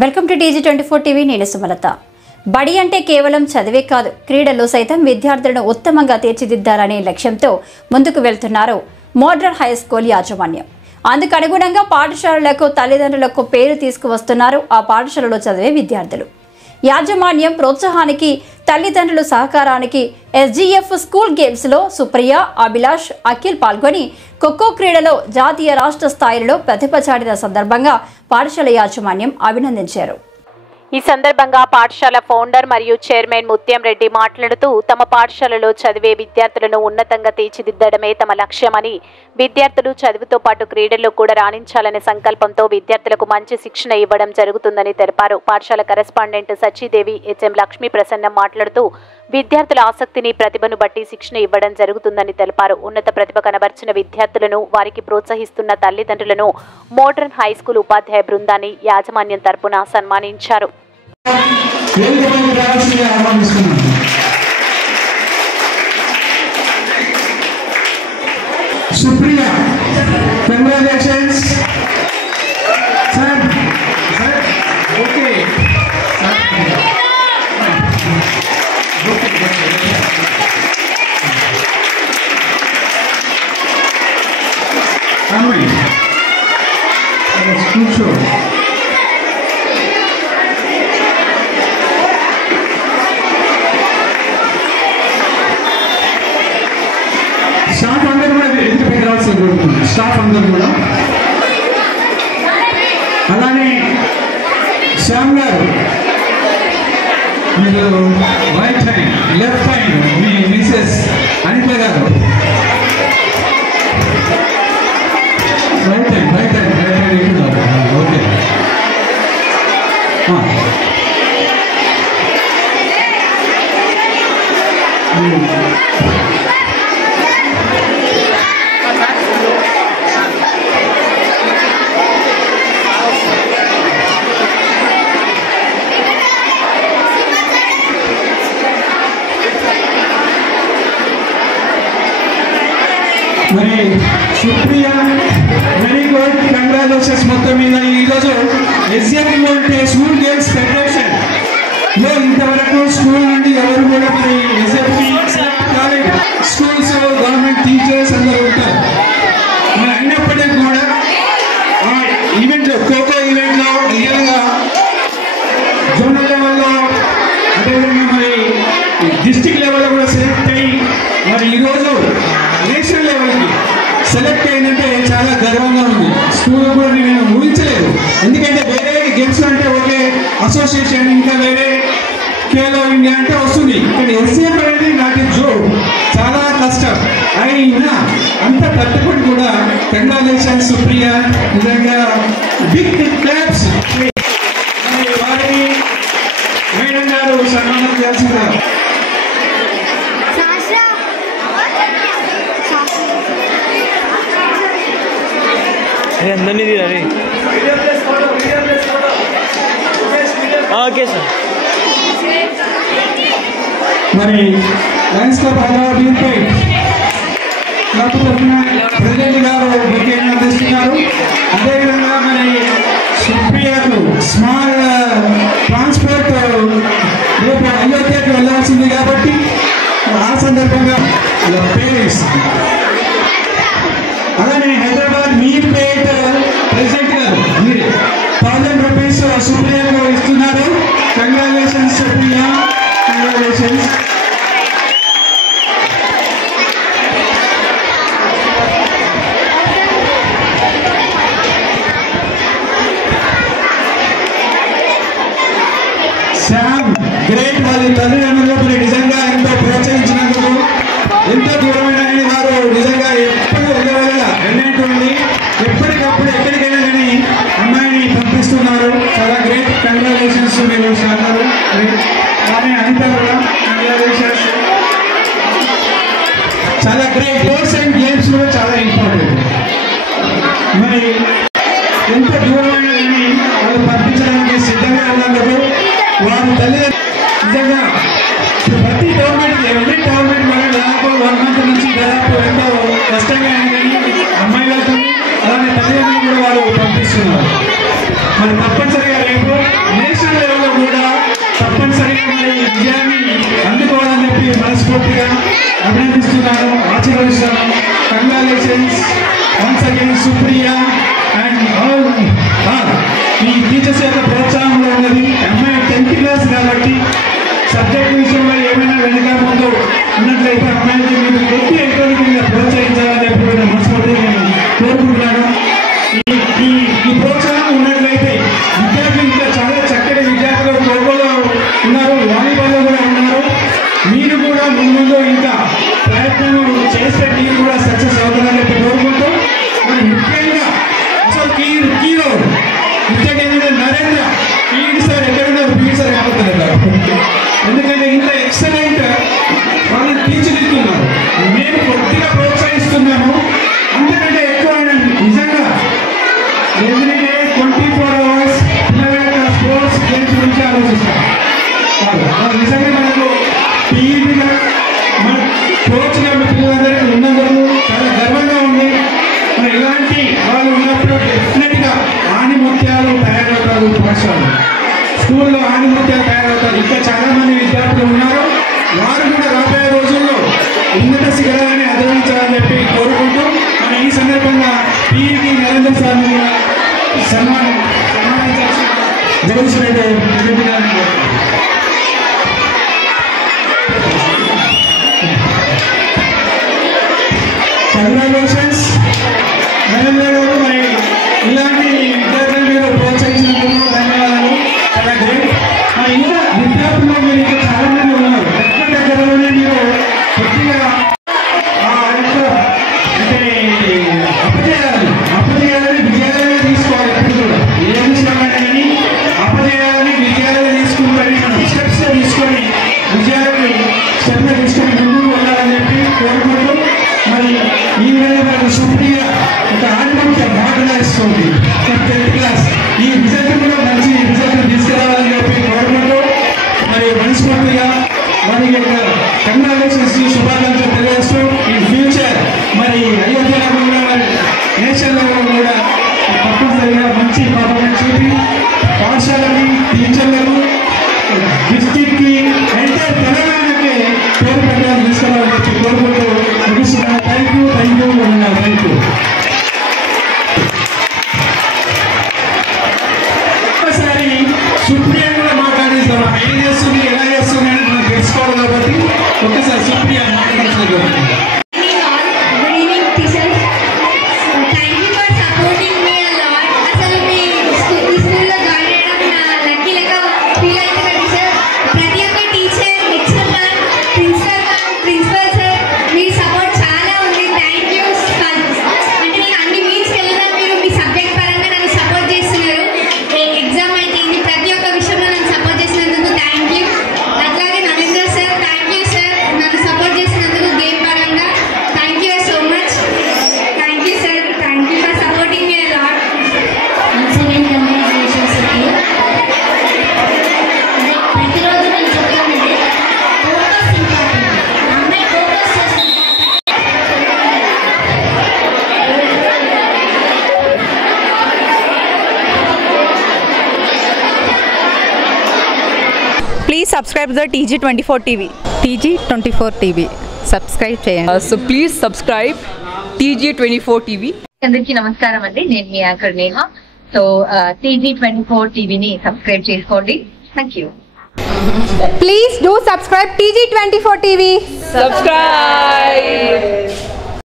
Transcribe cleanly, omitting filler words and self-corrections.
Welcome to TG24 TV. నేను సుమలత. బడి అంటే కేవలం చదివే కాదు, క్రీడల్లో సైతం విద్యార్థులను ఉత్తమంగా తీర్చిదిద్దాలనే లక్ష్యంతో ముందుకు వెళ్తున్నారు మోడర్న్ హై స్కూల్ యాజమాన్యం. అందుకు అనుగుణంగా పాఠశాలలకు తల్లిదండ్రులకు పేరు తీసుకువస్తున్నారు ఆ పాఠశాలలో చదివే విద్యార్థులు. యాజమాన్యం ప్రోత్సాహానికి, తల్లిదండ్రుల సహకారానికి SGF స్కూల్ గేమ్స్లో సుప్రియ, అభిలాష్, అఖిల్ పాల్గొని ఖోఖో క్రీడలో జాతీయ రాష్ట్ర స్థాయిలో ప్రతిభ చాటిన సందర్భంగా పాఠశాల యాజమాన్యం అభినందించారు. ఈ సందర్భంగా పాఠశాల ఫౌండర్ మరియు చైర్మన్ ముత్యం రెడ్డి మాట్లాడుతూ తమ పాఠశాలలో చదివే విద్యార్థులను ఉన్నతంగా తీర్చిదిద్దడమే తమ లక్ష్యమని, విద్యార్థులు చదువుతో పాటు క్రీడల్లో కూడా రాణించాలనే సంకల్పంతో విద్యార్థులకు మంచి శిక్షణ ఇవ్వడం జరుగుతుందని తెలిపారు. పాఠశాల కరెస్పాండెంట్ సచిదేవి HM లక్ష్మీ ప్రసన్నం మాట్లాడుతూ విద్యార్థుల ఆసక్తిని, ప్రతిభను బట్టి శిక్షణ ఇవ్వడం జరుగుతుందని తెలిపారు. ఉన్నత ప్రతిభ కనబర్చిన విద్యార్థులను, వారికి ప్రోత్సహిస్తున్న తల్లిదండ్రులను మోడర్న్ హై స్కూల్ ఉపాధ్యాయ బృందాన్ని యాజమాన్యం తరపున సన్మానించారు. Supriya, congratulations. Sir, okay. Amen. That's good show. Staff అందరూ కూడా ఎదుగుపై రావాల్సి కోరుకుంటున్నాను. స్టాఫ్ అందరూ కూడా అలానే శ్యామ్ గారు, మీరు రైట్ హ్యాండ్, లెఫ్ట్ హ్యాండ్ మీ మిసెస్ అనిత గారు, రైట్ హ్యాండ్ ఎక్కున్నారు. ఓకే, మరి సుప్రియ, వెరీ గుడ్, కంగ్రాచులేషన్స్. మొత్తం మీద ఈరోజు SGF అంటే స్కూల్ గేమ్స్ ఫెడరేషన్ లో ఇంతవరకు స్కూల్ నుండి ఎవరు కూడా మరి SGF సెలెక్ట్ కాలేదు. స్కూల్స్, గవర్నమెంట్ టీచర్స్ అందరూ ఉంటారు. మరి అయినప్పటికీ కూడా ఆ ఈవెంట్లో, ఖోఖో ఈవెంట్లో రియల్గా జోనల్ లెవెల్లో, అదేవిధంగా మరి డిస్ట్రిక్ట్ లెవెల్లో కూడా సెలెక్ట్ అయ్యి మరి ఈరోజు నేషనల్ లెవెల్కి సెలెక్ట్ అయిందంటే చాలా గర్వంగా ఉంది. స్కూల్ కూడా నేను ఊహించలేదు. ఎందుకంటే వేరే గేమ్స్ అంటే ఓకే, అసోసియేషన్, ఇంకా వేరే ఖేలో ఇండియా అంటే వస్తుంది. కానీ SGF అనేది నాటి జోక్, చాలా కష్టం. అయినా అంత తట్టుకొని కూడా కంగ్రాచులేషన్స్ సుప్రియ, నిజంగా బిగ్ క్లాప్స్. వారిని మేడం గారు సన్మానం చేస్తున్నారు. అందరినీ తీయాలి. Okay sir. మరి లయన్స్ క్లబ్ హైదరాబాద్ దీనిపై క్లబ్ తరఫున ప్రెసిడెంట్ గారు ముఖ్యంగా అందిస్తున్నారు. అదేవిధంగా మరి సుప్రియకు స్మాల్ ట్రాన్స్పోర్ట్ రేపు అయోధ్యకు వెళ్ళాల్సింది కాబట్టి ఆ సందర్భంగా పేరెంట్స్, అలానే హైదరాబాద్ మీర్పేట్ ప్రెసిడెంట్ గారు మీరు 1000 రూపీస్ సుప్రియకు ఇస్తున్నారు. Congratulations Supriya, congratulations. Shyam great, వాళ్ళ తల్లిదండ్రులు నిజంగా ఎంతో ప్రోత్సహించినందుకు, ఎంతో దూరమైన వారు నిజంగా ఎప్పుడు వెళ్ళేటువంటి ఎప్పటికప్పుడు ఎక్కడికైనా కానీ అమ్మాయిని పంపిస్తున్నారు. చాలా గ్రేట్, కంగ్రాచులేషన్స్. మీరు అన్నారు కానీ అనిత కూడా కంగ్రాచులేషన్స్. చాలా గ్రేట్. స్పోర్ట్స్ అండ్ గేమ్స్ కూడా చాలా ఇంపార్టెంట్. మరి ఎంత దూరమైన కానీ వాళ్ళు పంపించడానికి సిద్ధంగా ఉన్నందుకు వారి తల్లిదండ్రులు నిజంగా ప్రతి గవర్నమెంట్, ఎవ్రీ గవర్నమెంట్ మనం దాదాపు 1 month నుంచి దాదాపు ఎంతో కష్టంగా అమ్మాయిలతో అలానే తల్లిదండ్రులు కూడా వారు పంపిస్తున్నారు. మరి తప్పనిసరిగా రేపు ఉన్నట్లయితే అమ్మాయిలకి మీరు ఎక్కువ ఎంకరేజ్మెంట్గా ప్రోత్సహించాలని చెప్పి నేను మనస్ఫూర్తిగా నేను కోరుకుంటున్నాను. ఈ ప్రోత్సాహం ఉన్నట్లయితే విద్యార్థులు ఇంకా చాలా చక్కటి విద్యార్థులు ఖోఖోలో ఉన్నారు, వాలీబాల్లో కూడా ఉన్నారు. మీరు కూడా ముందు ఇంకా ప్రయత్నం చేస్తే మీరు కూడా సక్సెస్ అవుతారని చెప్పి కోరుకుంటూ మరి ముఖ్యంగా అసలు కీలో ముఖ్యంగా ఏంటంటే నరేంద్ర పీఈడి సార్ ఎక్కడున్నారు, పీఈడి సార్ కాకపోతున్నారు. ఎందుకంటే ఇంత ఎక్సలెంట్ వాళ్ళని తీర్చిదిద్దుతున్నారు. మేము కొద్దిగా ప్రోత్సహిస్తున్నాము, అంతకంటే ఎక్కువ నిజంగా ఎవ్రీడే 24 hours పిల్లల స్పోర్ట్స్ గేమ్స్ గురించి ఆలోచిస్తాం. నిజంగా మనకు పీఈడిగా మన కోచ్గా పిల్లలందరికీ ఉన్నందుకు చాలా గర్వంగా ఉంది. మరి ఇలాంటి వాళ్ళు ఉన్నప్పుడు డెఫినెట్గా ఆణిముత్యాలు తయారవుతారు. పాఠశాల స్కూల్లో ఆణిముత్యాలు తయారవుతారు. ఇంకా చాలా మంది విద్యార్థులు ఉన్నారు, వారు కూడా రాబోయే రోజుల్లో ఉన్నత శిఖరాన్ని అధిగమించాలని చెప్పి కోరుకుంటూ మన ఈ సందర్భంగా పీఈడి నరేంద్ర సార్ని కూడా సన్మానించాల్సిన కంగ్రాచులేషన్స్ నరేంద్ర గారు. మరి ఇలాంటి విద్యార్థులు మీరు ప్రోత్సహించినందుకు ధన్యవాదాలు. చాలా గ్రేట్. ఇంకా విద్యార్థులు మీరు ఇంకా చాలా మంది ఉన్నారు. దగ్గరలోనే మీరు కొద్దిగా అపజయాలని విజయాలని తీసుకోవాలి. ఎప్పుడు కూడా ఏ విషయమైనా కానీ అపజయాలని విజయాలని తీసుకుంటారు. మనం స్టెప్స్ తీసుకొని విజయాలని స్టెప్స్ తీసుకొని ముందుకు వెళ్ళాలని చెప్పి కోరుకుంటూ మరి ఈ విధంగా సుప్రియ ఒక ఆత్మహత్య మాట్లాడుతుంది 10th క్లాస్. ఈ రిజల్ట్ కూడా మంచి రిజల్ట్ తీసుకురావాలని చెప్పి కోరుకుంటూ మరి మనస్ఫూర్తిగా మరి కంగ్రాచులేషన్స్ శుభాకాంక్షలు తెలియజేస్తూ ఈ ఫ్యూచర్ మరి అయోధ్యలో కూడా మరి నేషనల్ లెవెల్లో కూడా తప్పనిసరిగా మంచి పర్ఫార్మెన్స్ చూపి పాఠశాలని టీచర్లను డిస్ట్రిక్ట్కి ఎంటైర్ తెలంగాణకి పేరు పెట్టాలని తీసుకురావాలని చెప్పి కోరుకుంటూ ముగిస్తున్నాను. Thank you. ఒకసారి సుప్రియ కూడా మాట్లాడేస్తాం. ఏం చేస్తుంది, ఎలా చేస్తుంది అని మనం తెలుసుకోవాలి కాబట్టి ఒకసారి సుప్రియ మాట్లాడాల్సింది. Please subscribe to the TG24 TV. TG24 TV. Subscribe చేయండి. So please subscribe TG24 TV. అందరికీ నమస్కారం అండి, నేను మీ యాంకర్ నేహ. సో TG24 టీవీని సబ్స్క్రైబ్ చేసుకోండి. Thank you. Please do subscribe TG24 TV. Subscribe.